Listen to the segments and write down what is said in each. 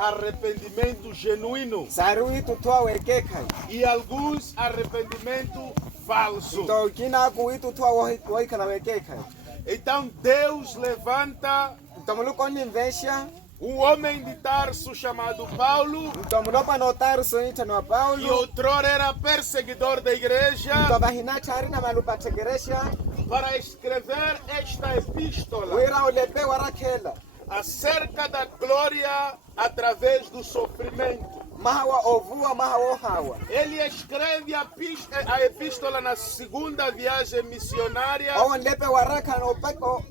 arrependimento genuíno Sarui tutua weke kai. e alguns arrependimento falso. To kina ku itu tua woi kana weke kai. Então Deus levanta Tomuluko ni vesha. homem de Tarso chamado Paulo, Tomulopa notar so ita no que Paulo. outrora era perseguidor da igreja, To bahina chari na malupa tegeresha. para escrever esta epístola Wira olepe warakela. acerca da glória através do sofrimento. Mahawa ovua mahawa hawa. Ele escreve a epístola na segunda viagem missionária Owan lepe waraka no peko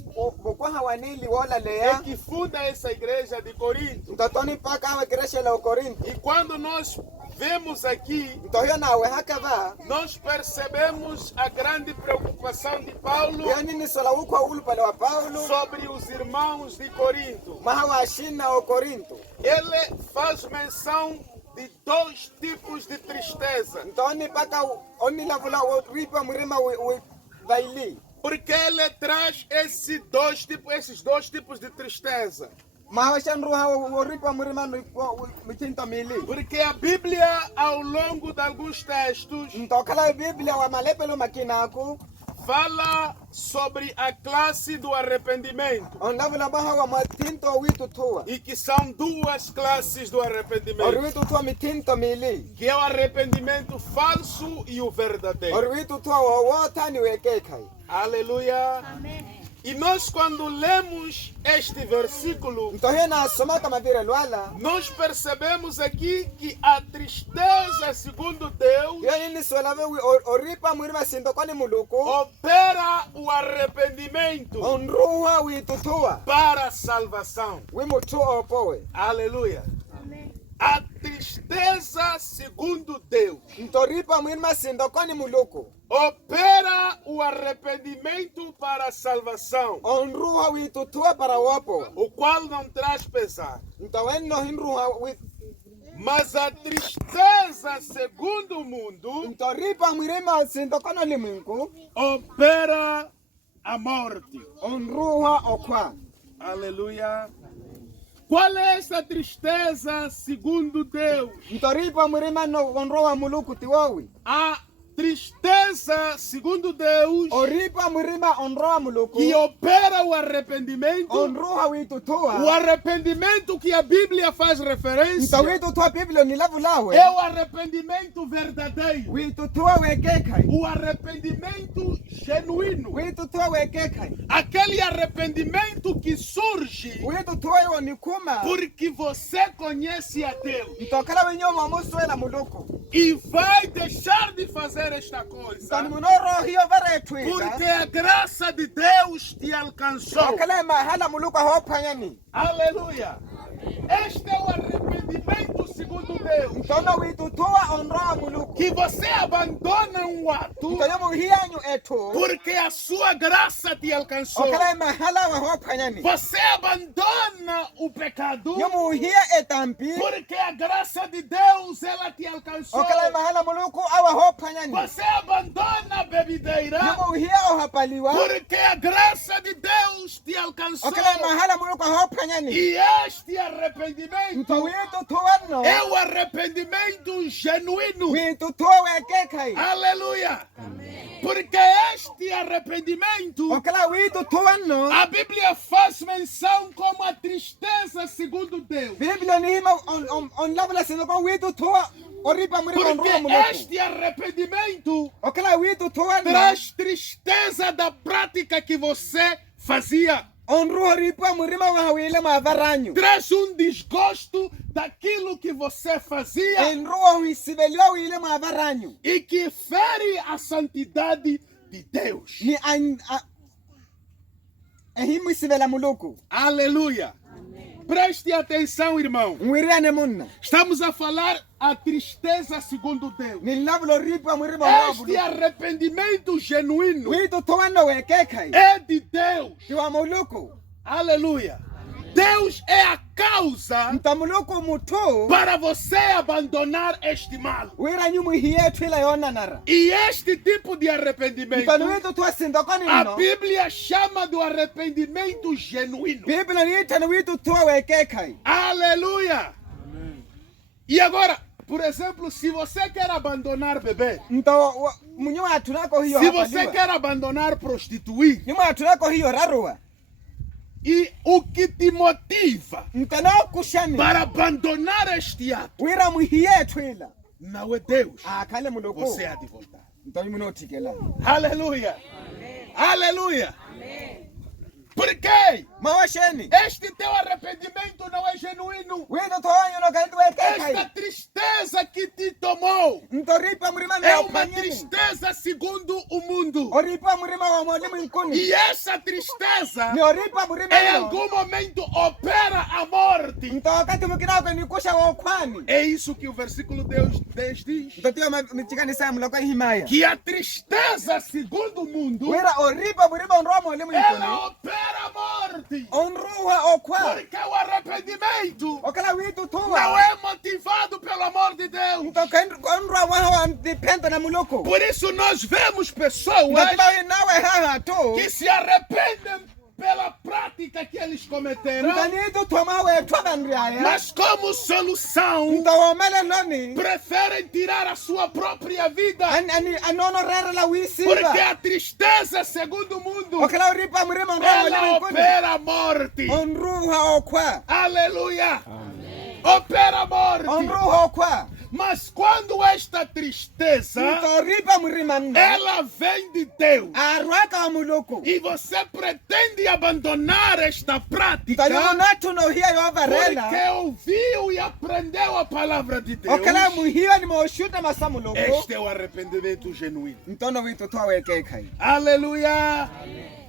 bokwa hawanili wala e leya. que funda essa igreja de Corinto. Mtotoni paka awe geresha la Korinto. E quando nós vemos aqui, Mtohio nawe hakava. nós percebemos a grande preocupação de Paulo Yani ni sola ukwa ulu pale wa Paulo. sobre os irmãos de Corinto. Mahawa ashina o Korinto. Ele faz menção de dois tipos de tristeza, Mtoni paka oni lavula ripa murima vaili. porque ele traz esses dois tipos de tristeza. Mahawa shanruha ripa murima mitinto mili. Porque a Bíblia, ao longo de alguns textos, Mtokala Biblia wa malepelo makinaku. fala sobre a classe do arrependimento On lavula mahawa matinto witu tua. e que são duas classes do arrependimento, Orwitu tua mitinto mili. que é o arrependimento falso e o verdadeiro. Orwitu tua wawota ni weke kai. Aleluia. E nós, quando lemos este versículo, Mtohio na soma kama vile lwala. nós percebemos aqui que a tristeza, segundo Deus, Yani ni sola ve oripa murima sindo kwani muluku. opera o arrependimento Onruha witu tua. para a salvação. Wimutu opowe. Aleluia. A tristeza, segundo Deus, Mtoripa murima sindo kwani muluku. opera o arrependimento para a salvação, Onruha witu tua para wapo. o qual não traz pesar. Mtaweni no hinruha witu. Mas a tristeza, segundo o mundo, Mtoripa murima sindo kwani limungu. opera a morte. Onruha okwa. Aleluia. Qual é essa tristeza, segundo Deus? Mtoripa murima no onruha muluku tiwawi. A tristeza, segundo Deus, Oripa murima onruha muluku. que opera o arrependimento, Onruha witu o tua. arrependimento que a Bíblia faz referência, Mtawitu tua Biblia ni lavulawe. é o arrependimento verdadeiro, Witu tua weke kai. o arrependimento genuíno, Witu tua weke kai. aquele arrependimento que surge Witu tua yo ni kuma. porque você conhece a Deus Mtokala wenyo mamusu ela muluku. e vai deixar de fazer esta coisa Mtani munoro hiyo vare porque tuiga. a graça de Deus te alcançou. Mtokala mahala muluku hopa yani. Aleluia. Este é o arrependimento segundo Deus, Mtona witu tua onroa muluku. que você abandona um ato Mtoyo muhiyanyu etu. porque a sua graça te alcançou. Okala mahala wa hopa yani. Você abandona o pecado Yo muhiya etampi. porque a graça de Deus ela te alcançou. Okala mahala muluku awa hopa yani. Você abandona a bebedeira Yo muhiya ohapaliwa. porque a graça de Deus te alcançou. Okala mahala muluku hopa yani. E este arrependimento Mtawitu tua no. é o arrependimento genuíno. Witu tua weke kai. Aleluia. Porque este arrependimento, Okala witu tua no. a Bíblia faz menção como a tristeza segundo Deus. Biblia ni hima on lavula sino kwa witu tua. Oripa murima Porque onroa muluku. este arrependimento Okala witu tua no. traz tristeza da prática que você fazia. Onroa ripa murima wa hawile mavaranyu. Traz desgosto daquilo que você fazia Enroa huisibelio wile mavaranyu. e que fere a santidade de Deus. Ni ehimu isibela muluku. Aleluia. Preste atenção, irmão. Mwiriane munna. Estamos a falar a tristeza segundo Deus. Ni lavulo ripa murima wa Este muluku. arrependimento genuíno Witu tua no wekekai. é de Deus. Tiwa muluku. Aleluia. Deus é a causa Mtamuluku mutu. para você abandonar este mal. Wira nyumu hiye twila yona nara. E este tipo de arrependimento, Mtanu witu tua sindokani a no. Bíblia chama do arrependimento genuíno. Biblia ni tanu witu tua wekekai. Aleluia. E agora, por exemplo, se você quer abandonar bebê, Então, munhuma tunako hiyo se hapa você liwa. quer abandonar prostituir, Nyuma tunako hiyo rarua. e o que te motiva Mtano kushani. para abandonar este ato Wira muhiye twila. não é Deus, Akale muloko. você há de voltar. Então munotikela. Aleluia! Aleluia! Por quê? Mawasheni. Este teu arrependimento não é genuíno. Wito toanyo no kaitu Esta wekai. tristeza que te tomou Mtoripa murima é na uma upanyini. tristeza segundo o mundo. Oripa murima wa mwalimu ikuni. E essa tristeza Ni oripa murima em yo. algum momento opera a morte. Mto wakati mukina kwa nikusha wa ukwani. É isso que o versículo 10 diz. Mtotio michikani saa muloko himaya. Que a tristeza segundo o mundo, Wira oripa murima onroa mwalimu ikuni. ela opera a morte. Onruha okwa. Porque o arrependimento Okala witu tuwa. não é motivado pelo amor de Deus. Mto onruha waha wa dipenta na muloko. Por isso nós vemos pessoas Mtotiba nawe haha to. que se arrependem pela prática que eles cometeram, Mtanitu tuamawe tuabandriaya. mas como solução Mtawamele noni. preferem tirar a sua própria vida. Anono rara la wisiba. Porque a tristeza, segundo o mundo, Okala oripa murima onroa ela mwalimu ikuni. opera a morte. Onruha okwa. Aleluia! Opera a morte. Onruha okwa. Mas quando esta tristeza, Mtoripa murima nna. ela vem de Deus, Arwaka wa muloko. e você pretende abandonar esta prática, Mtanyumu natu no hiya yo varela. porque ouviu e aprendeu a palavra de Deus, Okala muhiwa ni moshuta masamuloko. este é o arrependimento genuíno. Mtono witu tuaweke kai. Aleluia!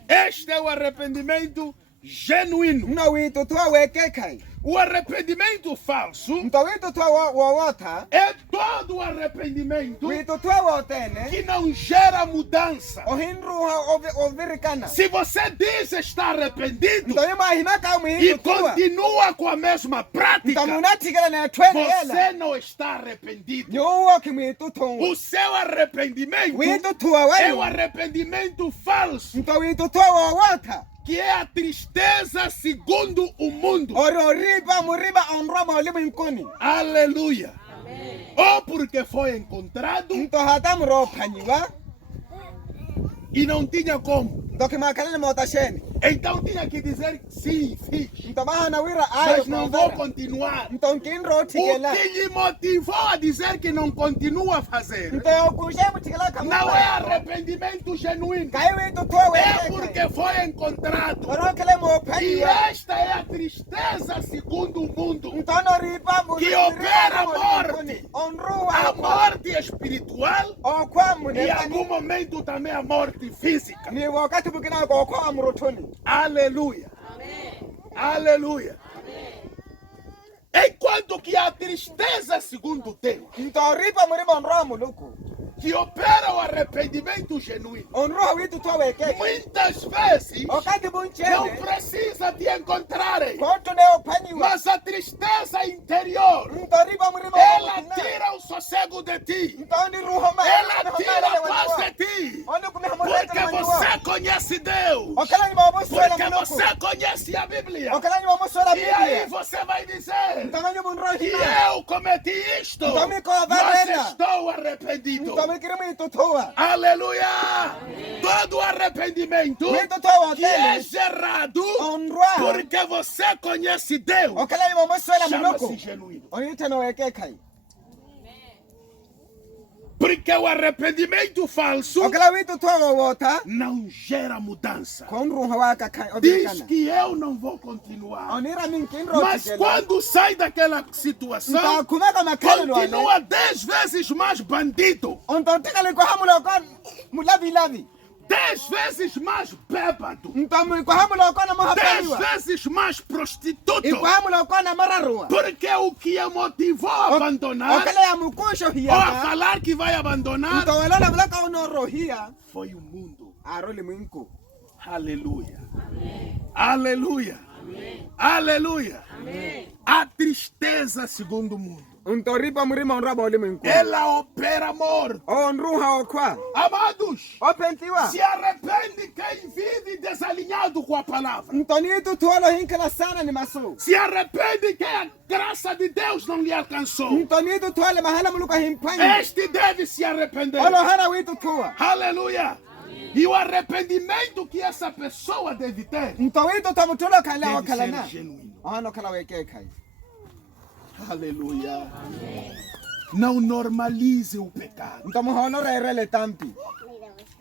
Este é o arrependimento genuíno. Mno witu tuaweke kai. O arrependimento falso Mto witu tuawawota. é todo arrependimento Witu tuawotene. que não gera mudança. Ohinruha ovirikana. Se você diz estar arrependido Mtonyuma ahimaka e muhitu tuwa. continua com a mesma prática, Mtomunatikala na twene você yela. não está arrependido. Nyuwa kimitu tuwa. O seu arrependimento Witu é o tuwawayo. arrependimento falso, Mto witu tuawawota. que é a tristeza segundo o mundo. Ororipa muriba onroa mwalimu ikuni. Aleluia! Ou porque foi encontrado Mto hata mropanyiwa. e não tinha como. Dokimakalele motasheni. Então tinha que dizer sim, fiz, Mto maha na wira ayo. mas não vou continuar. Mto nkinro O tikela. que lhe motivou a dizer que não continua a fazer Mto yokushemu tikela não kamuwa. é arrependimento genuíno, Kai witu tuwa é weke. porque foi encontrado. Orokele E mopanyiwa. esta é a tristeza segundo o mundo, Mtono ripa que opera a morte, a Onruwa. morte espiritual Okwa e em munepani. algum momento também a morte física. Ni wakati bukina kwa okwa mrotoni. Aleluia! Aleluia! Enquanto que a tristeza segundo Deus, Mto ripa muriba onroa muluku. que opera o arrependimento genuíno, Onroa witu tuwa weke. muitas vezes Wakati não bunchene. precisa te encontrarem, Koto ne opanyiwa. mas a tristeza interior, Mto ripa muriba ela wakina. tira o sossego de ti, Mto ni ruho ma. ela tira a paz de ti, Onu kumihamureta porque na manjuwa. você conhece Deus, Okala ni mawamuswela porque muluku. você conhece a Bíblia, Okala ni mawamuswela e aí Biblia. você vai dizer: Mtanganyo munro que hima. eu cometi isto, Mtami ko mas varela. estou arrependido. Mtami kirimu itutuwa. Aleluia! Todo arrependimento Witu tuwa que é watele. gerado Onroa. porque você conhece Deus Okala ni mawamuswela muluku. chama-se genuíno. Onite no weke kai. Porque o arrependimento falso Okala witu tuwa wawota. não gera mudança. Konruha waka kai. Diz Obirikana. que eu não vou continuar. Onira minkinro Mas tikela. quando sai daquela situação, Mtakumeka makalo wale. continua 10 vezes mais bandido, Mtotikali kwa hamulo kon. Mulavi lavi. 10 vezes mais bêbado, Mtamu kwa hamulo kon na 10 mahapaniwa. vezes mais prostituto. Kwa hamulo kon na mararua. Porque o que a motivou a abandonar, Okala ya mukusho ou a hiya. falar que vai abandonar, Mtawalala vlaka unorohia. foi o mundo. Aroli mwinku. Aleluia. Aleluia. Aleluia. A tristeza tristeza segundo o mundo. Untoripa murima unraba ulimwengu. Ela opera morte. Onruha okwa. Amados, Opentiwa. se arrepende quem vive desalinhado com a palavra. Ntonitu tuolo hinkala sana ni maso. Se arrepende quem a graça de Deus não lhe alcançou. Ntonitu tuole mahala muluka himpanya. Este deve se arrepender. Olo hana witu tuwa. Aleluia. E o arrependimento que essa pessoa deve ter Ntowitu tamutulo kala deve wakala ser na. genuíno. Ohano kala weke kai. Aleluia. Não normalize o pecado. Ntomuhono rerele tampi.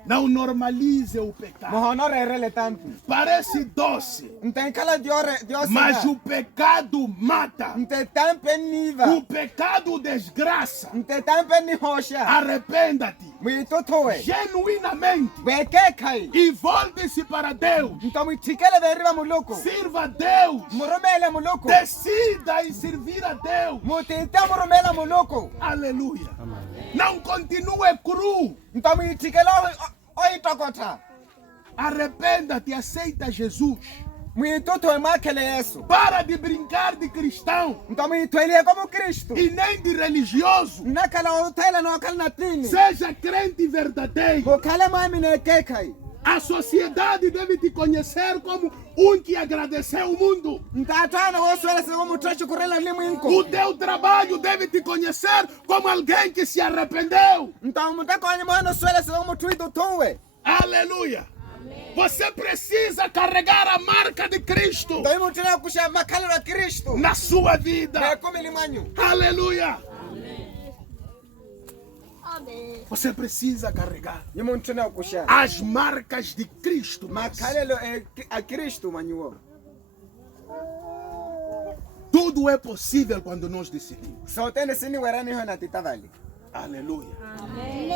Não normalize o pecado. Muhono rerele tampi. Parece doce, Ntenkala diore diose. mas o pecado mata. Nte tampe niva. O pecado desgraça. Nte tampe ni hosha. Arrependa-te Mwitu tuwe. genuinamente Weke kai. e volte-se para Deus. Ntomitikele veriva muluku. Sirva a Deus. Murumele muluku. Decida em servir a Deus. Mutita murumele muluku. Aleluia. Não continue cru. Ntomitikele oitokota. Arrependa-te, aceita Jesus. Mwitu tuwe makele Yesu. Para de brincar de cristão Ntomitwelie como Cristo. e nem de religioso. Nakala utela no kala natini. Seja crente verdadeiro. Bokale mami ne kekai. A sociedade deve te conhecer como um que agradeceu o mundo. Ntatwana woswela se como tracho kurela limwinko. O teu trabalho deve te conhecer como alguém que se arrependeu. Ntamuta kwenye mwana swela se como tuitu tuwe. Aleluia. Você precisa carregar a marca de Cristo Ntoimutena kusha makala wa Kristo. na sua vida. Na kumi limanyu. Aleluia. Você precisa carregar Yimuntena kusha. as marcas de Cristo. Makalelo a Kristo manyuo. Tudo é possível quando nós decidimos. Sotene sini werani hona titavali. Aleluia.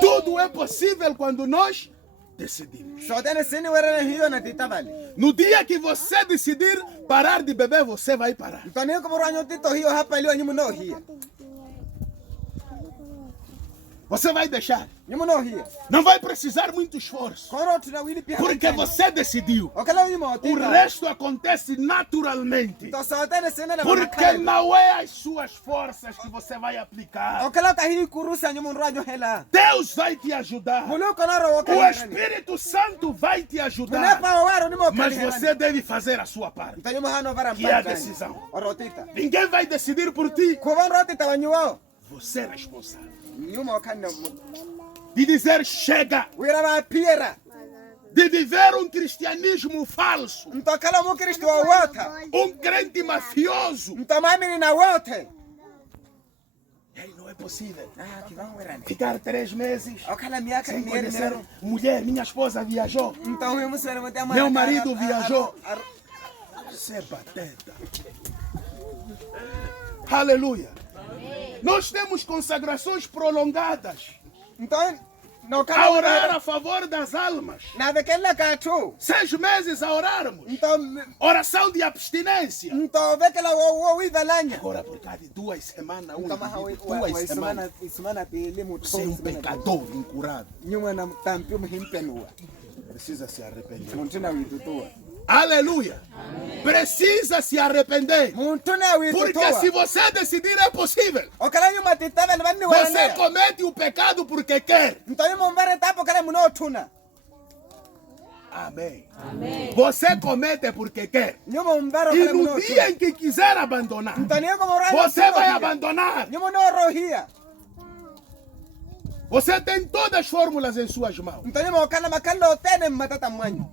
Tudo é possível quando nós decidimos. Sotene sini werani hiyo na titavali. No dia que você decidir parar de beber, você vai parar. Ntoni ko muranyo tito hiyo hapa iliyo nyimuno hiya. Você vai deixar. Nyimuno hiya. Não vai precisar muito esforço. Koro tunawili pia. Porque você decidiu. Okala nyimo O tita. resto acontece naturalmente. To sotene sini na Porque não é as suas forças que você vai aplicar. Okala kahi kurusa nyimunrajo hela. Deus vai te ajudar. Muluko naro O wakala. Espírito Santo vai te ajudar. Munepa waro nimo Mas kali. você deve fazer a sua parte. Ntanyuma hano vara Que é a mpaka. decisão. Orotita. Ninguém vai decidir por ti. Kuvan rotita wanyuo. Você é responsável. Nyuma wakana. De dizer chega. Wira ba piera. De viver um cristianismo falso. Ntokala mu Kristo wa wota. Um crente mafioso. Ntomamini na wote. E aí não é possível. Ah, kivan wirani. Ficar 3 meses Okala miaka sem ni conhecer mulher. Minha esposa viajou. Ntohuyo muswele mutema. Meu marido viajou. Você é pateta. Aleluia. Nós temos consagrações prolongadas Nton no a kala orar ora. a favor das almas. Na vekela ka tu. 6 meses a orarmos. Ntom Oração de abstinência. vekela wo wivalanya. Agora, por causa de 2 semanas, Kama hawi 2 semanas, ismana pele mutu. você é um pecador incurado. Nyuma na tampi muhimpenua. Precisa se arrepender. Muntuna witutua. Aleluia. Precisa se arrepender. Muntuna Porque witutua. se você decidir, é possível. Okala nyuma titava ni bani Você wana. comete o pecado porque quer. Ntoyimo mbare tapo kala munotuna. Amém. Você comete porque quer. Nyuma mbaro E kala no munotuna. dia em que quiser abandonar, Ntoniyo ko morani. você vai abandonar. Nyuma no rohia. Você tem todas as fórmulas em suas mãos. Ntoyimo kala makalo tene matata mwanyu.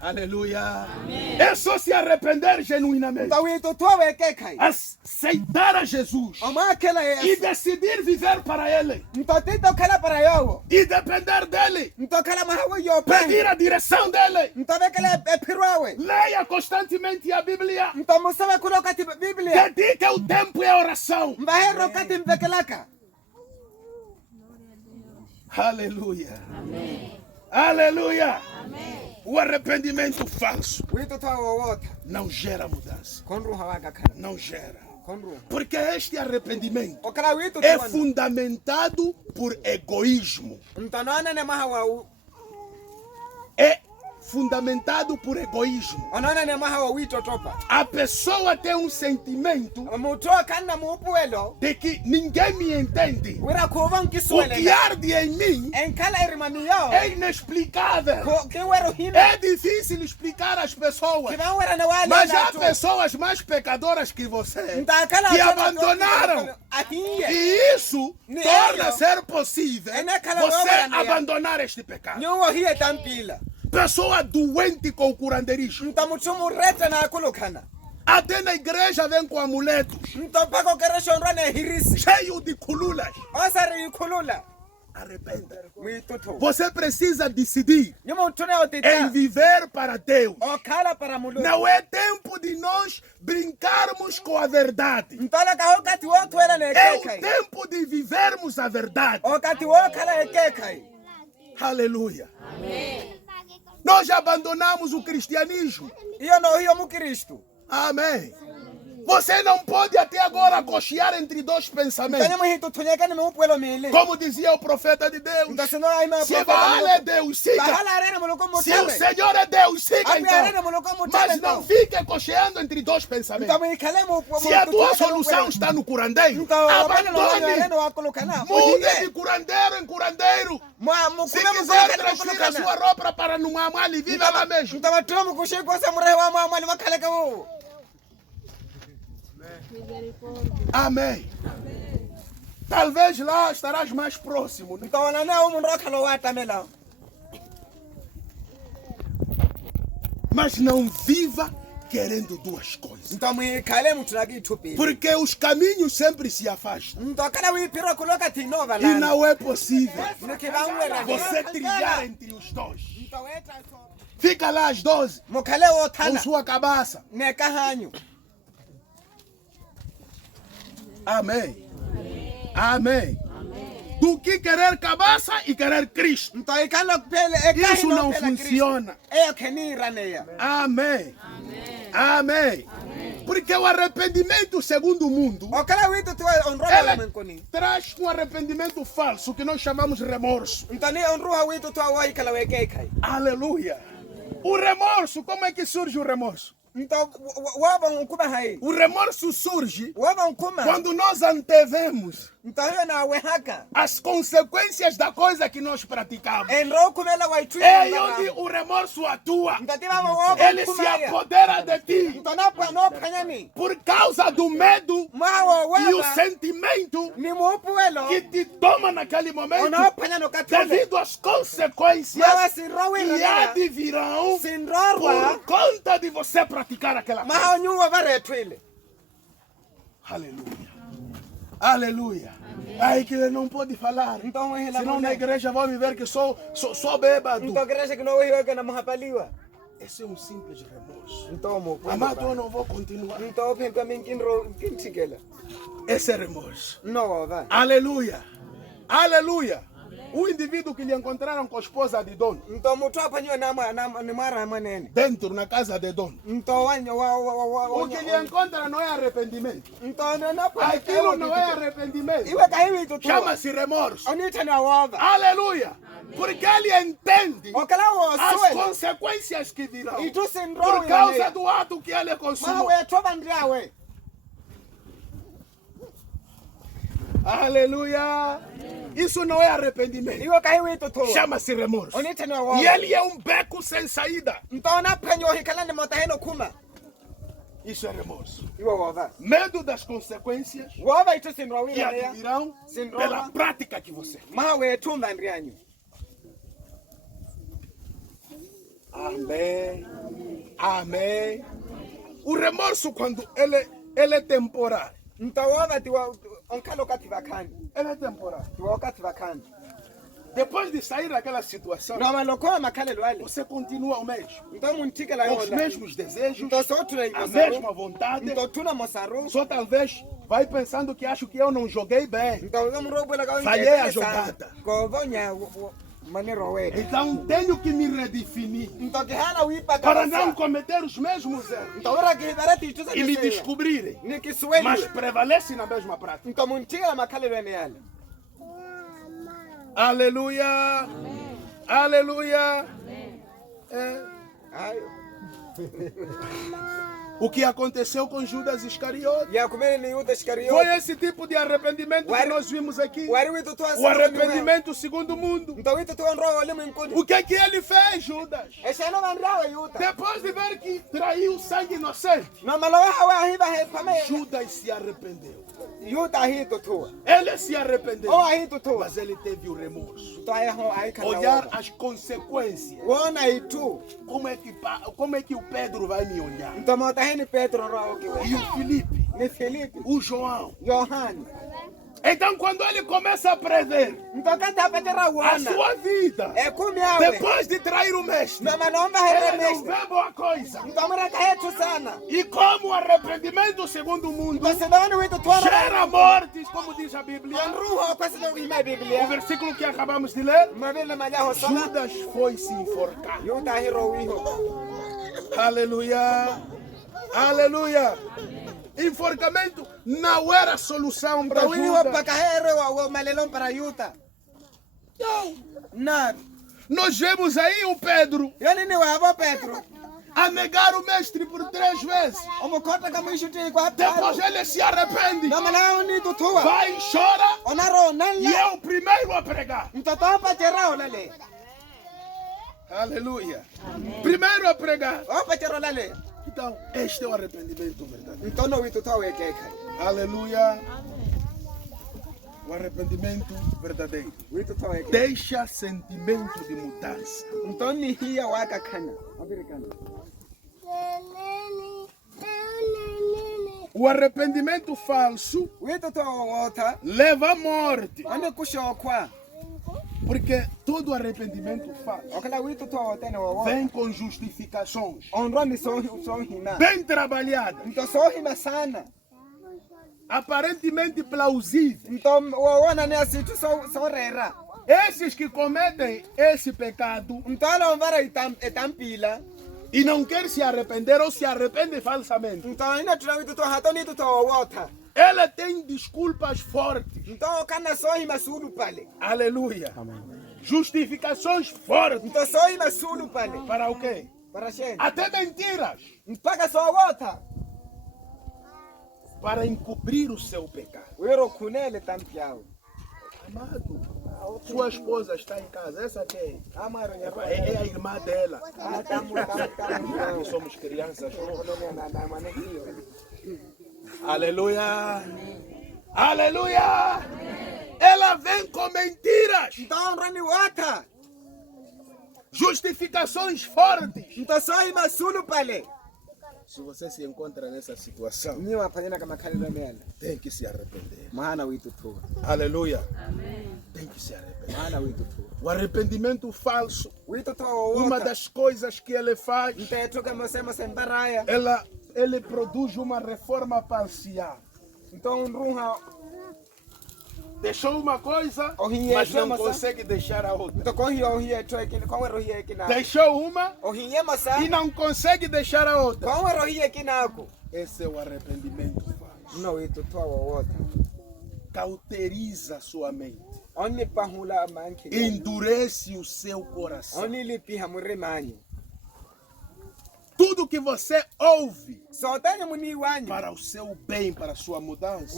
Aleluia. É só se arrepender genuinamente. Ntawitutua weke kai. Aceitar a Jesus. Omakela E Yesu. decidir viver para Ele. Ntotito kala para yowo. E depender dele. Ntokala mahawi yo Pedir pe. a direção dele. Ntobekele epirwawe. Leia constantemente a Bíblia. Ntomusaba kulo kati Biblia. Dedique o tempo e a oração. Mbahero kati mvekelaka. Aleluia. Aleluia. O arrependimento falso Witutua wowota. não gera mudança. Konru hawaga kana. Não gera. Konru. Porque este arrependimento Okala witu é tuwana. fundamentado por egoísmo. Ntonona ne mahawa É fundamentado por egoísmo. Onaona ne maha wa wito topa. A pessoa tem um sentimento Muto kana mupuelo. de que ninguém me entende. Wira ko van O que kiswele. arde em mim Enkala irmaniyo. é inexplicável. Ko wero hina. É difícil explicar às pessoas. Kiba wera na wale. Mas há pessoas mais pecadoras que você Ntakala que abandonaram. Ahiye. E isso torna ser possível você abandonar este pecado. Nyowo hiye tampila. Pessoa doente com o curandeirismo. Ntamuchumu reta na kulukana. Até na igreja vem com amuletos, Ntopako kereshonra ne hirisi. cheio de colulas. Osari ikulula. Arrependa. Mwitutu. Você precisa decidir Nyuma utune em otita. viver para Deus. Okala para mulu. Não é tempo de nós brincarmos com a verdade. Ntola ka wakati wotu wera ne É o kekai. tempo de vivermos a verdade. Wakati wokala ekekai. Aleluia. Nós abandonamos o cristianismo. Hiyo mukristo. Amém. Você não pode até agora cochear entre dois pensamentos. Tanya muhitu tunyeka ne mupuelo mili. Como dizia o profeta de Deus. Ntasino aima Se Baal é Deus, siga. Bahala arena muluko Se o mutale. Senhor é Deus, siga Api arena então. muluko Mas mutale não no. fique cocheando entre dois pensamentos. Ntamu ikale mupu. Se a tua solução está no curandeiro, abandone. Mude de curandeiro em curandeiro. Se quiser transferir a sua roupa para numa mala e viva lá mesmo. Amém. Talvez lá estarás mais próximo, né? Mas não viva querendo duas coisas. Porque os caminhos sempre se afastam. E não é possível você trilhar entre os dois. Fica lá às 12 com sua cabeça. Amém. Amém. Do que querer cabeça e querer Cristo. Isso não funciona. Amém. Amém. Porque o arrependimento, segundo o mundo, ele traz um arrependimento falso que nós chamamos remorso. Aleluia. O remorso, como é que surge o remorso? O remorso surge quando nós antevemos as consequências da coisa que nós praticamos. É aí onde o remorso atua. Ele se apodera de ti por causa do medo e o sentimento que te toma naquele momento devido às consequências que advirão por conta de você praticar aquela coisa. Aleluia. Aleluia. Aí que ele não pode falar. Senão na igreja vão me ver que sou bêbado. Esse é um simples remorso. Amado, eu não vou continuar. Esse é remorso. Aleluia. Aleluia. O indivíduo que lhe encontraram com a esposa de dono, dentro na casa de dono, o que lhe encontra não é arrependimento. Aquilo não é arrependimento. Chama-se remorso. Aleluia. Porque ele entende as consequências que virão por causa do ato que ele consumou. Aleluia. Isso não é arrependimento. Chama-se remorso. E ele é um beco sem saída. Isso é remorso. Medo das consequências que advirão pela prática que você fez. Amém. Amém. O remorso, quando ele é temporário. Ele é temporário. Depois de sair daquela situação, você continua o mesmo. Com os mesmos desejos, a mesma vontade. Só talvez vai pensando que acho que eu não joguei bem. Falhei a jogada. Então tenho que me redefinir para não cometer os mesmos erros e me descobrirem, mas prevalece na mesma prática. Aleluia. Aleluia. O que aconteceu com Judas Iscariote foi foi esse tipo de arrependimento que nós vimos aqui. O arrependimento segundo o mundo. O que é que ele fez, Judas? Depois de ver que traiu sangue inocente, Judas se arrependeu. Ele se arrependeu, mas ele teve o remorso. Olhar as consequências. Como é que o Pedro vai me olhar? E o Felipe, o João. Então, quando ele começa a prever a sua vida, depois de trair o mestre, ele não vê boa coisa. E como o arrependimento segundo o mundo gera mortes, como diz a Bíblia, o versículo que acabamos de ler, Judas foi se enforcar. Aleluia, aleluia. Enforcamento não era solução para Judas. Não. Nós vemos aí o Pedro a negar o mestre por 3 vezes. Depois ele se arrepende. Vai e chora. E é o primeiro a pregar. Aleluia. Primeiro a pregar. Então, este é o arrependimento verdadeiro. Aleluia. O arrependimento verdadeiro deixa sentimento de mudança. O arrependimento falso leva à morte. Porque todo arrependimento falso vem com justificações bem trabalhadas, aparentemente plausíveis. Esses que cometem esse pecado e não querem se arrepender ou se arrependem falsamente, ela tem desculpas fortes. Aleluia. Justificações fortes. Para o quê? Até mentiras. Para encobrir o seu pecado. Amado, sua esposa está em casa. Essa aqui é a irmã dela. Nós somos crianças. Aleluia. Aleluia. Ela vem com mentiras. Justificações fortes. Se você se encontra nessa situação, tem que se arrepender. Aleluia. Tem que se arrepender. O arrependimento falso, uma das coisas que ele faz, ele produz uma reforma parcial. Deixou uma coisa, mas não consegue deixar a outra. Deixou uma e não consegue deixar a outra. Esse é o arrependimento falso. Cauteriza sua mente. Endurece o seu coração. Tudo que você ouve para o seu bem, para a sua mudança,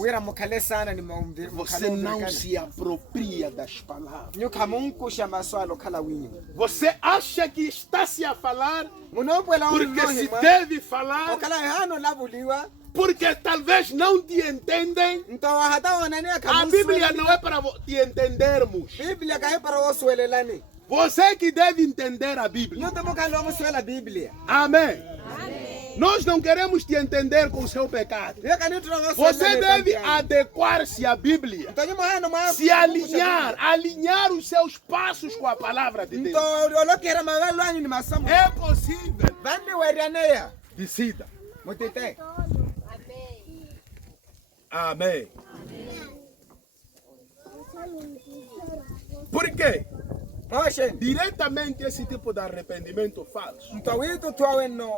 você não se apropria das palavras. Você acha que está se a falar porque se deve falar, porque talvez não te entendem. A Bíblia não é para te entendermos. Você que deve entender a Bíblia. Amém. Nós não queremos te entender com o seu pecado. Você deve adequar-se à Bíblia. Se alinhar os seus passos com a palavra de Deus. É possível. Decida. Amém. Por quê? Diretamente esse tipo de arrependimento falso.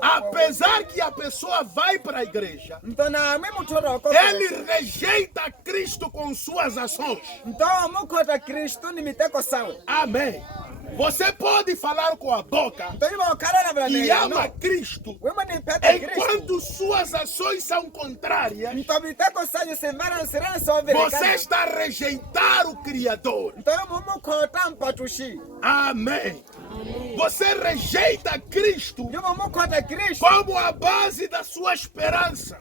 Apesar que a pessoa vai para a igreja, ele rejeita Cristo com suas ações. Amém. Você pode falar com a boca e ama Cristo enquanto suas ações são contrárias. Você está a rejeitar o Criador. Amém. Você rejeita Cristo como a base da sua esperança,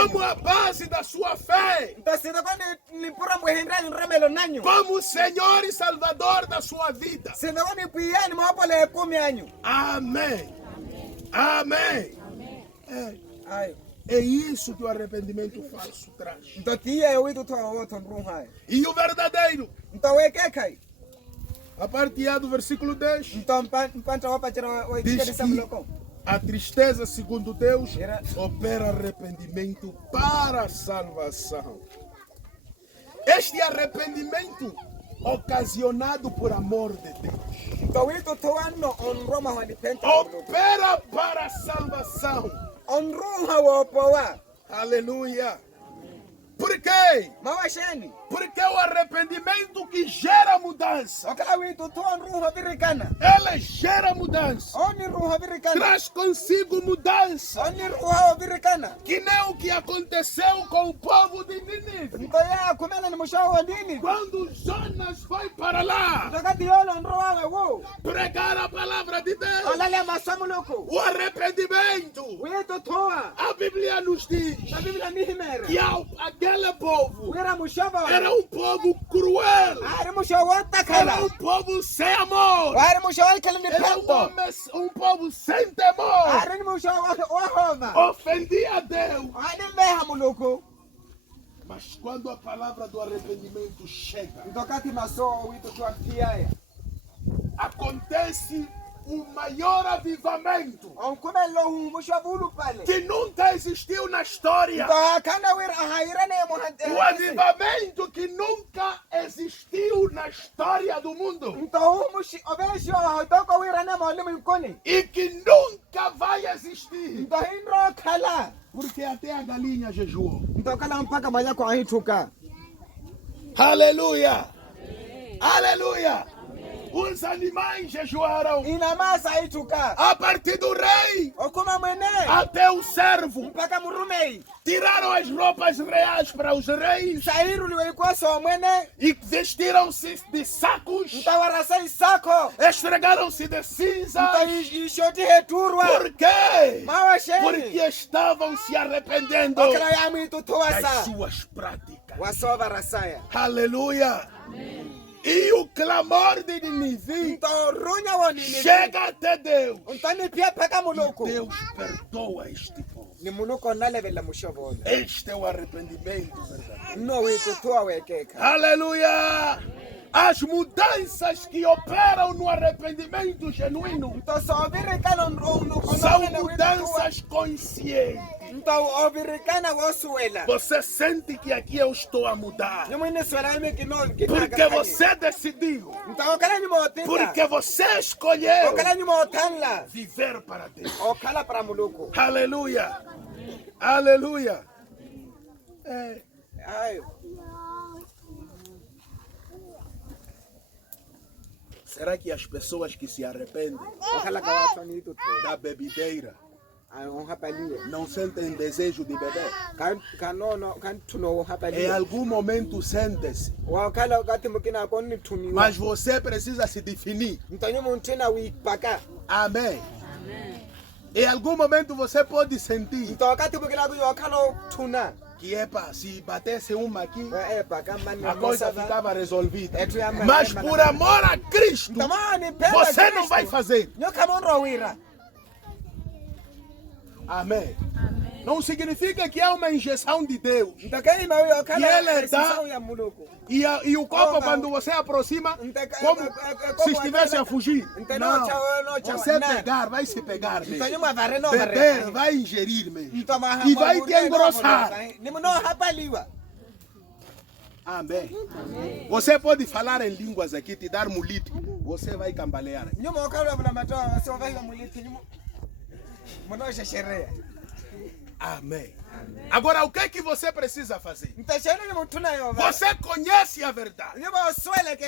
como a base da sua fé, como o Senhor e Salvador da sua vida. Amém. Amém. É isso que o arrependimento falso traz. E o verdadeiro? A partir do versículo 10 diz que a tristeza, segundo Deus, opera arrependimento para a salvação. Este arrependimento ocasionado por amor de Deus opera para a salvação. Aleluia. Por quê? Porque o arrependimento que gera mudança, ele gera mudança, traz consigo mudança, que nem o que aconteceu com o povo de Nínive. Quando Jonas foi para lá pregar a palavra de Deus, o arrependimento, a Bíblia nos diz que aquele povo era um povo cruel, era um povo sem amor, era um povo sem temor, ofendia a Deus. Mas quando a palavra do arrependimento chega, acontece o maior avivamento que nunca existiu na história. O avivamento que nunca existiu na história do mundo e que nunca vai existir, porque até a galinha jejuou. Aleluia. Aleluia. Os animais jejuaram. A partir do rei até o servo. Tiraram as roupas reais para os reis e vestiram-se de sacos. Esfregaram-se de cinzas. Por quê? Porque estavam se arrependendo das suas práticas. Aleluia. E o clamor de Nínive chega até Deus. E Deus perdoa este povo. Este é o arrependimento verdadeiro. Aleluia! As mudanças que operam no arrependimento genuíno são mudanças conscientes. Você sente que aqui eu estou a mudar porque você decidiu, porque você escolheu viver para Deus. Aleluia. Aleluia. Será que as pessoas que se arrependem da bebedeira não sentem desejo de beber? Em algum momento sente-se, mas você precisa se definir. Amém. Em algum momento você pode sentir que se batesse uma aqui, a coisa ficava resolvida. Mas por amor a Cristo, você não vai fazer. Amém. Não significa que é uma injeção de Deus, que Ele dá, e o copo quando você aproxima, como se estivesse a fugir. Não, você vai se pegar mesmo. Beber, vai ingerir mesmo. E vai te engrossar. Amém. Você pode falar em línguas aqui, te dar mulito, você vai cambalear. Amém. Agora, o que é que você precisa fazer? Você conhece a verdade.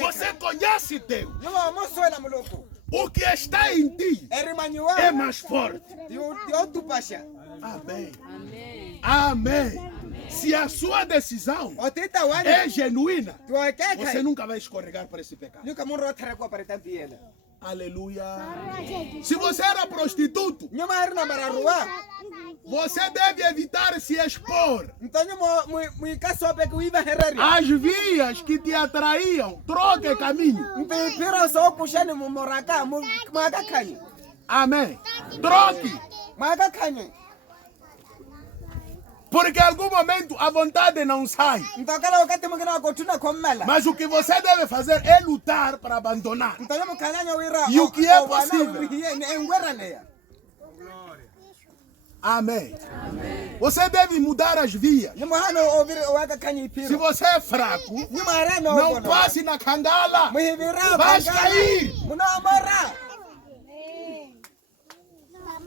Você conhece Deus. O que está em ti é mais forte. Amém. Amém. Se a sua decisão é genuína, você nunca vai escorregar para esse pecado. Aleluia. Se você era prostituto, você deve evitar se expor as vias que te atraíam. Troque caminho. Amém. Troque. Porque em algum momento a vontade não sai. Mas o que você deve fazer é lutar para abandonar. E o que é possível. Amém. Você deve mudar as vias. Se você é fraco, não passe na cangala. Vai cair.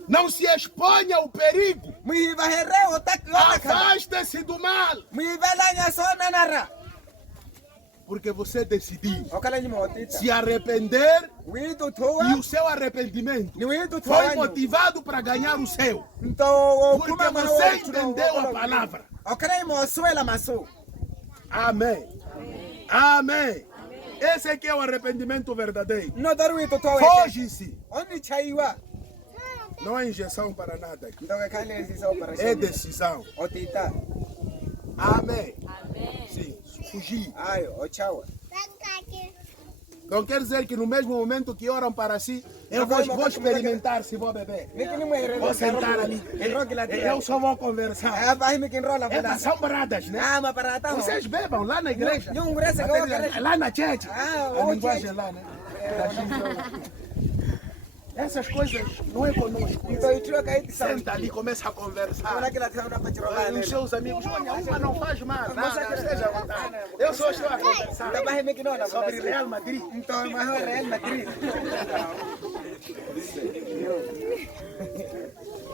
Não se exponha ao perigo. Afaste-se do mal. Porque você decidiu se arrepender e o seu arrependimento foi motivado para ganhar o seu. Porque você entendeu a palavra. Amém. Amém. Esse aqui é o arrependimento verdadeiro. Foge-se. Não é injeção para nada aqui. É decisão. Amém. Sim, fugir. Então quer dizer que no mesmo momento que oram para si, eu vou experimentar se vou beber. Vou sentar ali. Eu só vou conversar. São paradas, né? Vocês bebam lá na igreja. Lá na church. A linguagem lá, né? Essas coisas não é conosco. Senta ali e começa a conversar. Os seus amigos, olha, uma não faz mal. Não, esteja à vontade. Eu só estou a conversar sobre Real Madrid.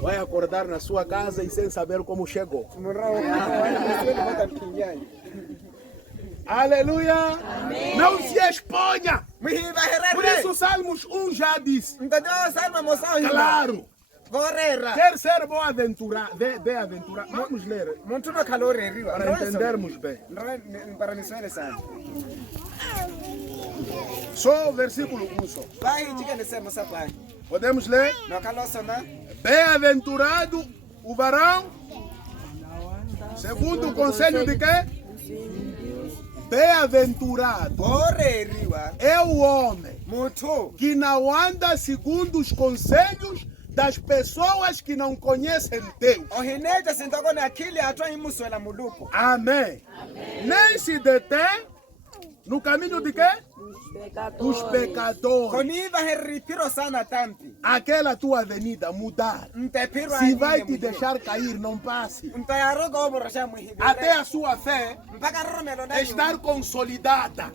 Vai acordar na sua casa e sem saber como chegou. Aleluia! Amém. Não se exponha! Por isso Salmos 1 já disse. Claro! Quer ser bem-aventurado. Vamos ler. Para entendermos bem. Só o versículo 1 só. Podemos ler? Bem-aventurado o varão, segundo o conselho de quê? Bem-aventurado é o homem que não anda segundo os conselhos das pessoas que não conhecem Deus. Amém. Nem se detém no caminho de quê? Dos pecadores. Aquela tua avenida mudar. Se vai te deixar cair, não passe. Até a sua fé estar consolidada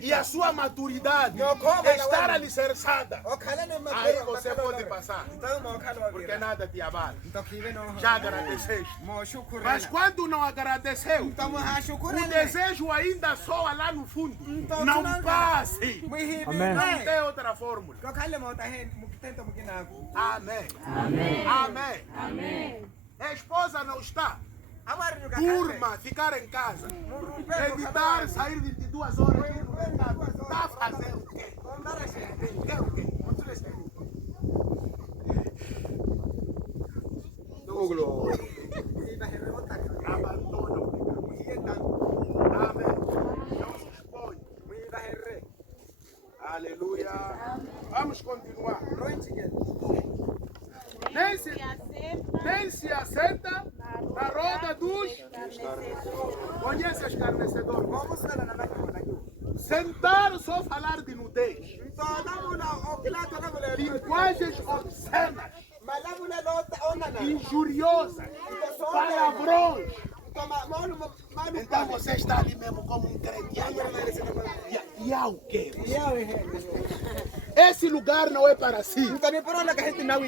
e a sua maturidade estar alicerçada. Aí você pode passar. Porque nada te abala. Já agradeceste. Mas quando não agradeceu, o desejo ainda soa lá no fundo. Não passe. Amém. Não tem outra fórmula. Amém. Amém. Amém. Amém. A esposa não está. Turma, ficar em casa. Evitar sair 22 horas. Está fazendo o quê? O quê? Oh, glória. Abandona. Amém. Não se expõe. Aleluia. Vamos continuar. Nem se assenta na roda dos... Conhece escarnecedores? Sentar só falar de nudez. Linguagens obscenas. Injuriosas. Palavrões. Então você está ali mesmo como um crente. E há o quê? esse lugar não é para si.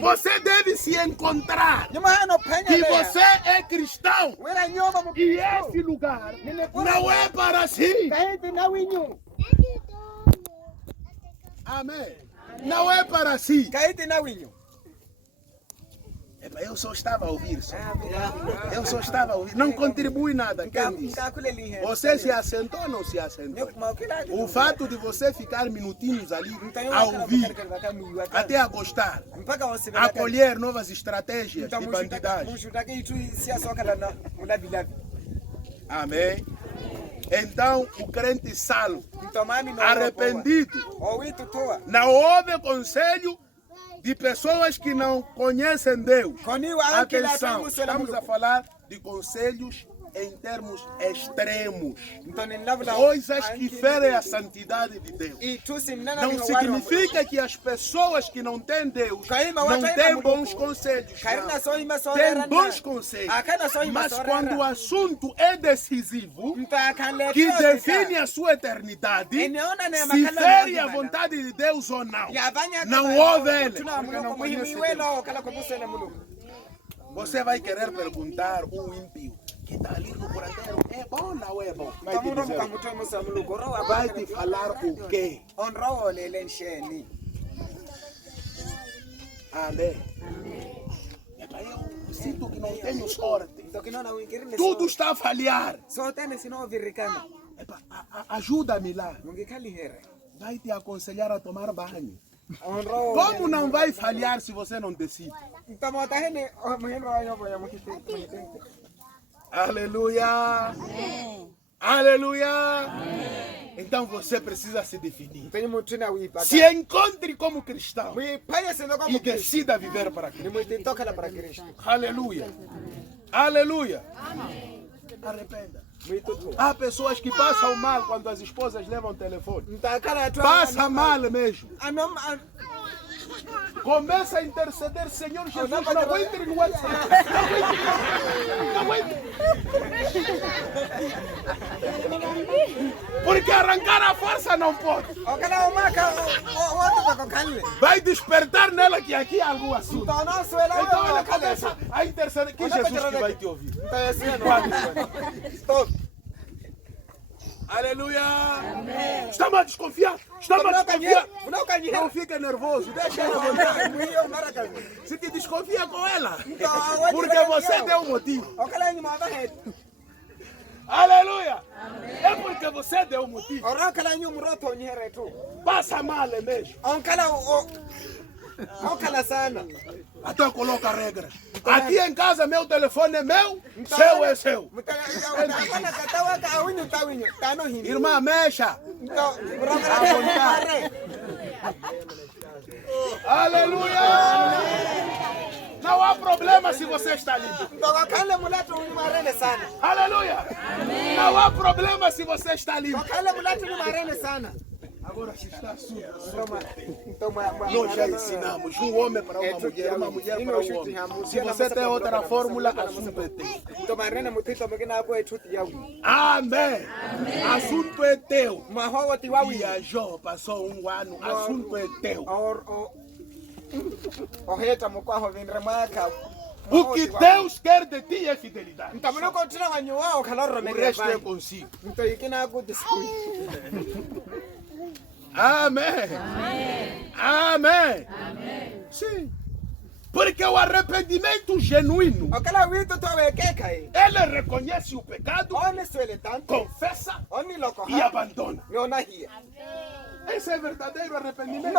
Você deve se encontrar que você é cristão e esse lugar não é para si. Amém. Não é para si. Eu só estava a ouvir. Eu só estava a ouvir. Não contribui nada. Quem disse? Você se assentou ou não se assentou? O fato de você ficar minutinhos ali a ouvir, até a gostar, a colher novas estratégias de bandidagem. Amém. Então o crente salvo, arrependido, não ouve conselho de pessoas que não conhecem Deus. Atenção, estamos a falar de conselhos em termos extremos. Coisas que ferem a santidade de Deus. Não significa que as pessoas que não têm Deus não têm bons conselhos. Têm bons conselhos. Mas quando o assunto é decisivo, que define a sua eternidade, se fere a vontade de Deus ou não, não ouve ele. Você vai querer perguntar o ímpio que está ali no buraqueiro, é bom ou não é bom? Vai te falar o quê? Amém. Eu sinto que não tenho sorte. Tudo está a falhar. Ajuda-me lá. Vai te aconselhar a tomar banho. Como não vai falhar se você não decide? Aleluia! Aleluia! Então você precisa se definir. Se encontre como cristão e decida viver para Cristo. Aleluia! Aleluia! Arrependa. Há pessoas que passam mal quando as esposas levam o telefone. Passa mal mesmo. Começa a interceder, Senhor Jesus, não entre no WhatsApp. Não entre. Porque arrancar a força não pode. Vai despertar nela que aqui há algum assunto. Então ela começa a interceder. Que Jesus que vai te ouvir? Stop. Aleluia! Amém. Estamos a desconfiar! Estamos a desconfiar! Não fica nervoso, deixa ela voltar. Se te desconfia com ela, porque você deu um motivo. Aleluia! É porque você deu um motivo. Passa mal mesmo. Até coloca regras. Aqui em casa meu telefone é meu, seu é seu. Irmã, mexa. Aleluia! Não há problema se você está limpo. Aleluia! Não há problema se você está limpo. Agora se está sujo, nós já ensinamos um homem para uma mulher para um homem. Se você tem outra fórmula, assunto é teu. Amém. Assunto é teu. Viajou, passou um ano, assunto é teu. O que Deus quer de ti é fidelidade. O resto é consigo. Amém. Amém. Amém. Sim. Porque o arrependimento genuíno, ele reconhece o pecado, confessa e abandona. Esse é verdadeiro arrependimento.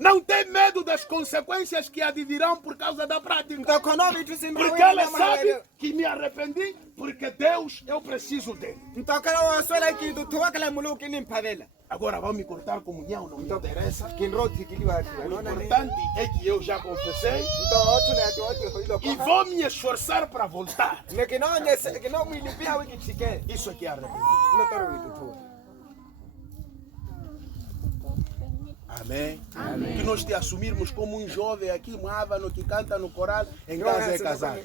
Não tem medo das consequências que advirão por causa da prática. Porque ela sabe que me arrependi, porque Deus, eu preciso dele. Agora vão me cortar comunhão, não me interessa. O importante é que eu já confessei e vou me esforçar para voltar. Isso aqui é arrependimento. Amém. Amém. Que nós te assumirmos como um jovem aqui, um ávano que canta no coral, em casa é casado.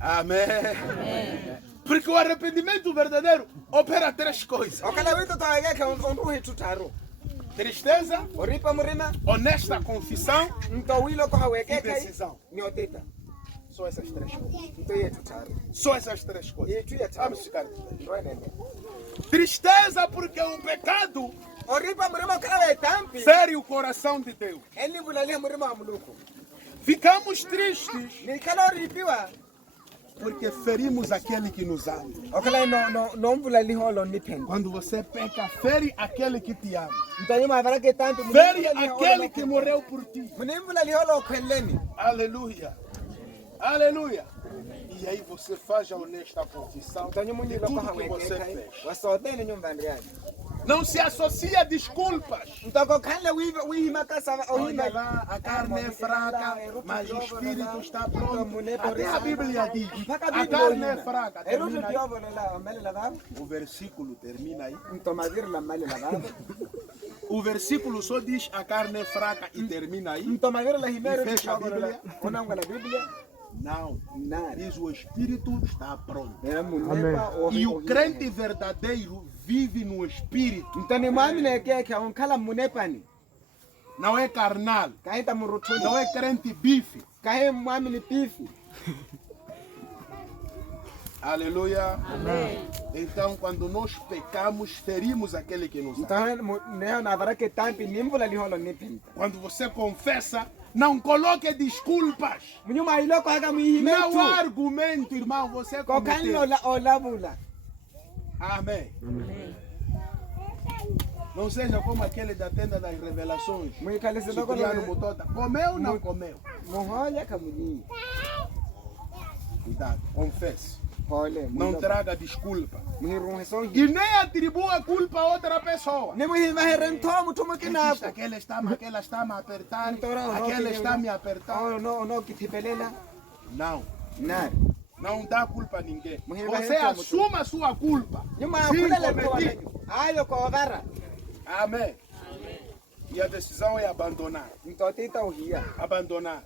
Amém. Porque o arrependimento verdadeiro opera 3 coisas. Tristeza, honesta confissão e decisão. Só essas 3 coisas. Só essas 3 coisas. Vamos ficar. Tristeza porque o pecado fere o coração de Deus. Ficamos tristes porque ferimos aquele que nos ama. Quando você peca, fere aquele que te ama. Fere aquele que morreu por ti. Aleluia. Aleluia. E aí você faz a honesta confissão de tudo que você fez. Não se associa a desculpas. Olha lá, a carne é fraca, mas o espírito está pronto. Até a Bíblia diz, a carne é fraca. O versículo termina aí. O versículo só diz a carne é fraca e termina aí. E fecha a Bíblia. Não, diz o espírito está pronto. Amém. E o crente verdadeiro vive no espírito. Não é carnal. Não é crente bife. Aleluia. Amém. Então, quando nós pecamos, ferimos aquele que nos ama. Quando você confessa, não coloque desculpas. Não há argumento, irmão. Você cometeu. Amém. Não seja como aquele da tenda das revelações. Comeu ou não comeu? Cuidado, confesse. Não traga desculpa. E nem atribua a culpa a outra pessoa. Aquele está me apertando. Aquele está me apertando. Não. Não dá culpa a ninguém. Você assuma a sua culpa. Amém. E a decisão é abandonar. Abandonar.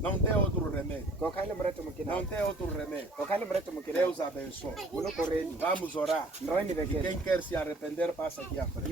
Não tem outro remédio. Não tem outro remédio. Deus abençoe. Vamos orar. E quem quer se arrepender, passa aqui à frente.